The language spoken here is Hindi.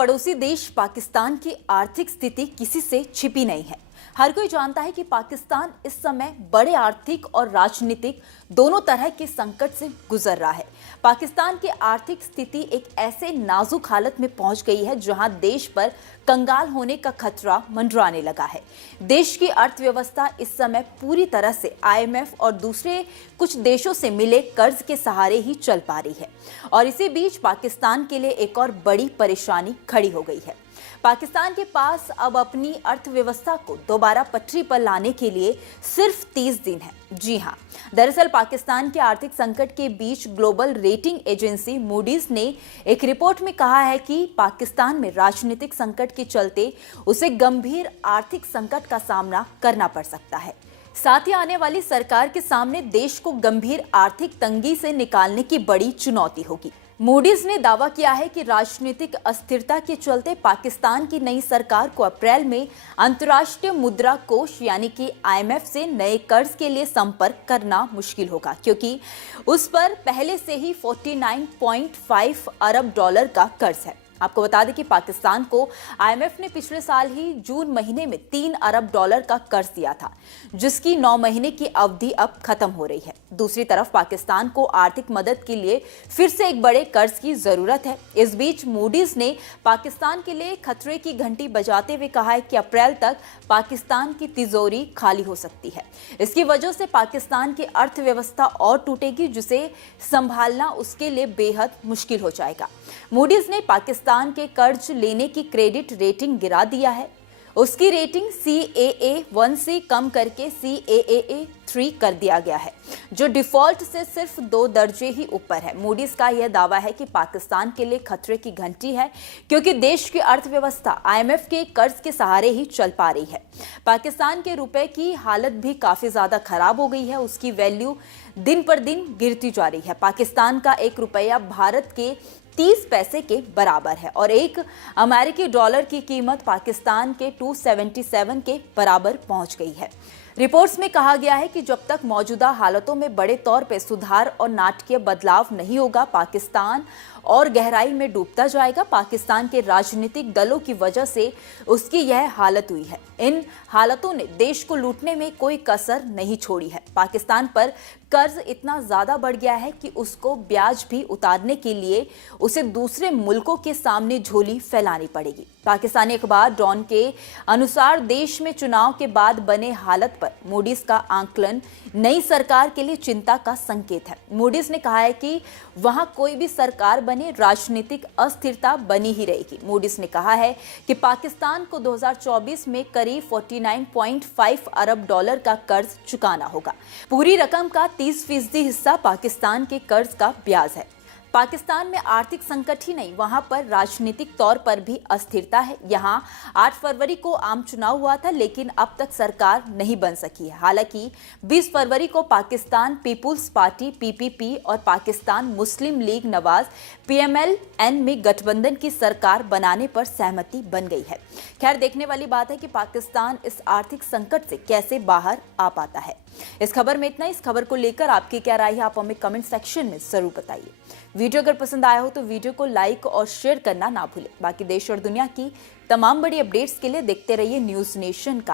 पड़ोसी देश पाकिस्तान की आर्थिक स्थिति किसी से छिपी नहीं है। हर कोई जानता है कि पाकिस्तान इस समय बड़े आर्थिक और राजनीतिक दोनों तरह के संकट से गुजर रहा है। पाकिस्तान की आर्थिक स्थिति एक ऐसे नाजुक हालत में पहुंच गई है जहां देश पर कंगाल होने का खतरा मंडराने लगा है। देश की अर्थव्यवस्था इस समय पूरी तरह से आईएमएफ और दूसरे कुछ देशों से मिले कर्ज के सहारे ही चल पा रही है और इसी बीच पाकिस्तान के लिए एक और बड़ी परेशानी खड़ी हो गई है। पाकिस्तान के पास अब अपनी अर्थव्यवस्था को दोबारा पटरी पर लाने के लिए सिर्फ 30 दिन है। जी हां, दरअसल पाकिस्तान के आर्थिक संकट के बीच ग्लोबल रेटिंग एजेंसी मूडीज ने एक रिपोर्ट में कहा है कि पाकिस्तान में राजनीतिक संकट के चलते उसे गंभीर आर्थिक संकट का सामना करना पड़ सकता है। साथ ही आने वाली सरकार के सामने देश को गंभीर आर्थिक तंगी से निकालने की बड़ी चुनौती होगी। मूडीज ने दावा किया है कि राजनीतिक अस्थिरता के चलते पाकिस्तान की नई सरकार को अप्रैल में अंतर्राष्ट्रीय मुद्रा कोष यानी कि आईएमएफ से नए कर्ज के लिए संपर्क करना मुश्किल होगा, क्योंकि उस पर पहले से ही 49.5 अरब डॉलर का कर्ज है। आपको बता दें कि पाकिस्तान को आईएमएफ ने पिछले साल ही जून महीने में 3 अरब डॉलर का कर्ज दिया था, जिसकी 9 महीने की अवधि अब खत्म हो रही है। दूसरी तरफ पाकिस्तान को आर्थिक मदद के लिए फिर से एक बड़े कर्ज की जरूरत है। इस बीच मूडीज ने पाकिस्तान के लिए खतरे की घंटी बजाते हुए कहा है कि अप्रैल तक पाकिस्तान की तिजोरी खाली हो सकती है। इसकी वजह से पाकिस्तान की अर्थव्यवस्था और टूटेगी, जिसे संभालना उसके लिए बेहद मुश्किल हो जाएगा। मूडीज ने पाकिस्तान के कर्ज लेने की क्रेडिट रेटिंग गिरा दिया है। उसकी रेटिंग CAA1 से कम करके CAA3 कर दिया गया है, जो डिफॉल्ट से सिर्फ 2 दर्जे ही ऊपर है। मूडीज का यह दावा है कि पाकिस्तान के लिए खतरे की घंटी है, क्योंकि देश की अर्थव्यवस्था आईएमएफ के कर्ज के सहारे ही चल पा रही है। पाकिस्तान के रुपए की हालत भी काफी ज्यादा खराब हो गई है। उसकी वैल्यू दिन पर दिन गिरती जा रही है। पाकिस्तान का 1 रुपया भारत के 30 पैसे के बराबर है और 1 अमेरिकी डॉलर की कीमत पाकिस्तान के 277 के बराबर पहुंच गई है। रिपोर्ट्स में कहा गया है कि जब तक मौजूदा हालतों में बड़े तौर पर सुधार और नाटकीय बदलाव नहीं होगा, पाकिस्तान और गहराई में डूबता जाएगा। पाकिस्तान के राजनीतिक दलों की वजह से उसकी यह हालत हुई है। इन हालतों ने देश को लूटने में कोई कसर नहीं छोड़ी है। पाकिस्तान पर कर्ज इतना ज्यादा बढ़ गया है कि उसको ब्याज भी उतारने के लिए उसे दूसरे मुल्कों के सामने झोली फैलानी पड़ेगी। पाकिस्तानी अखबार डॉन के अनुसार देश में चुनाव के बाद बने हालत पर मूडीज का आंकलन नई सरकार के लिए चिंता का संकेत है। मूडीज ने कहा है कि वहां कोई भी सरकार बने, राजनीतिक अस्थिरता बनी ही रहेगी। मूडीज ने कहा है कि पाकिस्तान को 2024 में करीब 49.5 अरब डॉलर का कर्ज चुकाना होगा। पूरी रकम का 30% हिस्सा पाकिस्तान के कर्ज का ब्याज है। पाकिस्तान में आर्थिक संकट ही नहीं, वहां पर राजनीतिक तौर पर भी अस्थिरता है। यहां 8 फरवरी को आम चुनाव हुआ था, लेकिन अब तक सरकार नहीं बन सकी है। हालांकि 20 फरवरी को पाकिस्तान पीपुल्स पार्टी PPP और पाकिस्तान मुस्लिम लीग नवाज PMLN में गठबंधन की सरकार बनाने पर सहमति बन गई है। खैर, देखने वाली बात है कि पाकिस्तान इस आर्थिक संकट से कैसे बाहर आ पाता है। इस खबर में इतना। इस खबर को लेकर आपकी क्या राय है, आप हमें कमेंट सेक्शन में जरूर बताइए। वीडियो अगर पसंद आया हो तो वीडियो को लाइक और शेयर करना ना भूलें। बाकी देश और दुनिया की तमाम बड़ी अपडेट्स के लिए देखते रहिए न्यूज़ नेशन का